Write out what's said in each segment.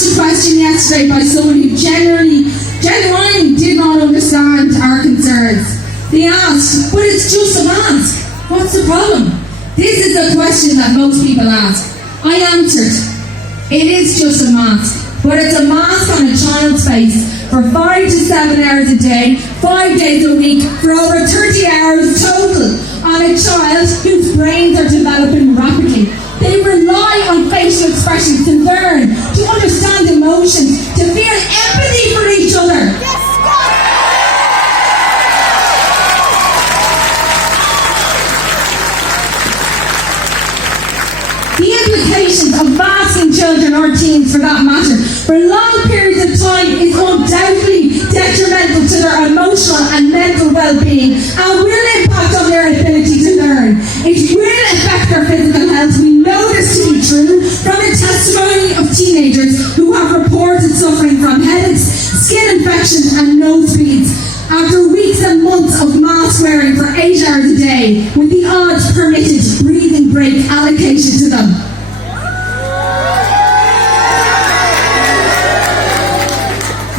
asked a question yesterday by someone who genuinely did not understand our concerns. They asked, but it's just a mask. What's the problem? This is a question that most people ask. I answered, it is just a mask, but it's a mask on a child's face for 5 to 7 hours a day, 5 days a week, for over 30 hours total on a child whose brains are developing rapidly. They rely on facial expressions to learn, to understand emotions, to feel empathy for each other. The implications of masking children or teens, for that matter, for long periods of time is undoubtedly detrimental to their emotional and mental well-being and will impact on their ability to learn. It will affect their physical health. We know this to be true from the testimony of teenagers who have reported suffering from headaches, skin infections and nose bleeds after weeks and months of mask wearing for 8 hours a day, with the odd permitted breathing break allocated to them.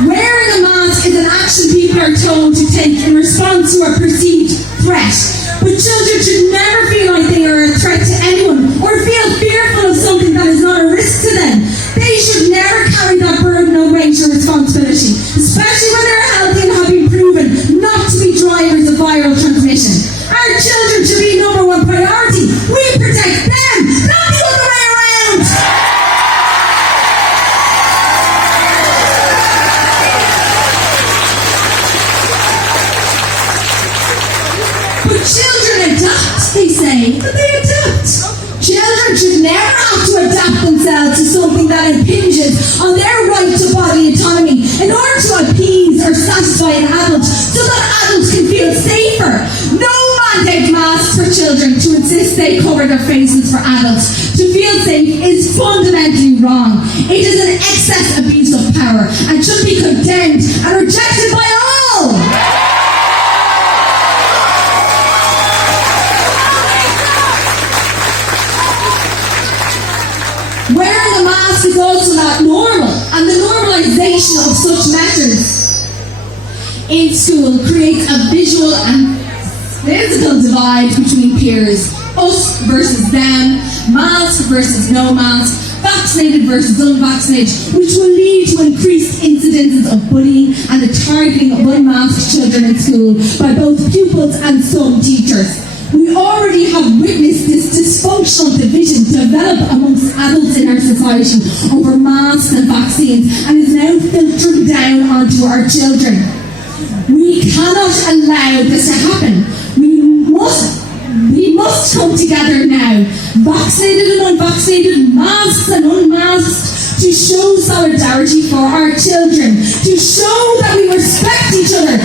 Wearing a mask is an action people are told to take in response to a perceived threat. But children should never feel like they are a threat to anyone or feel fearful of something that is not a risk to them. They should never carry that burden of weight or responsibility, especially when they're healthy and have been proven not to be drivers of viral transmission. Our children should be number one priority. We protect them, not the other way around. But children adapt, they say, but they adapt. Children should never have to adapt themselves to something that impinges on their right to bodily autonomy in order to appease or satisfy an adult so that adults can feel safer. No mandate masks for children to insist they cover their faces for adults to feel safe is fundamentally wrong. It is an excess abuse of power and should be condemned and rejected by all. Wearing a mask is also not normal, and the normalisation of such measures in school creates a visual and physical divide between peers. Us versus them, mask versus no mask, vaccinated versus unvaccinated, which will lead to increased incidences of bullying and the targeting of unmasked children in school by both pupils and some teachers. We already have witnessed this dysfunctional division develop amongst adults in our society over masks and vaccines and is now filtering down onto our children. We cannot allow this to happen. We must come together now, vaccinated and unvaccinated, masks and unmasked, to show solidarity for our children, to show that we respect each other,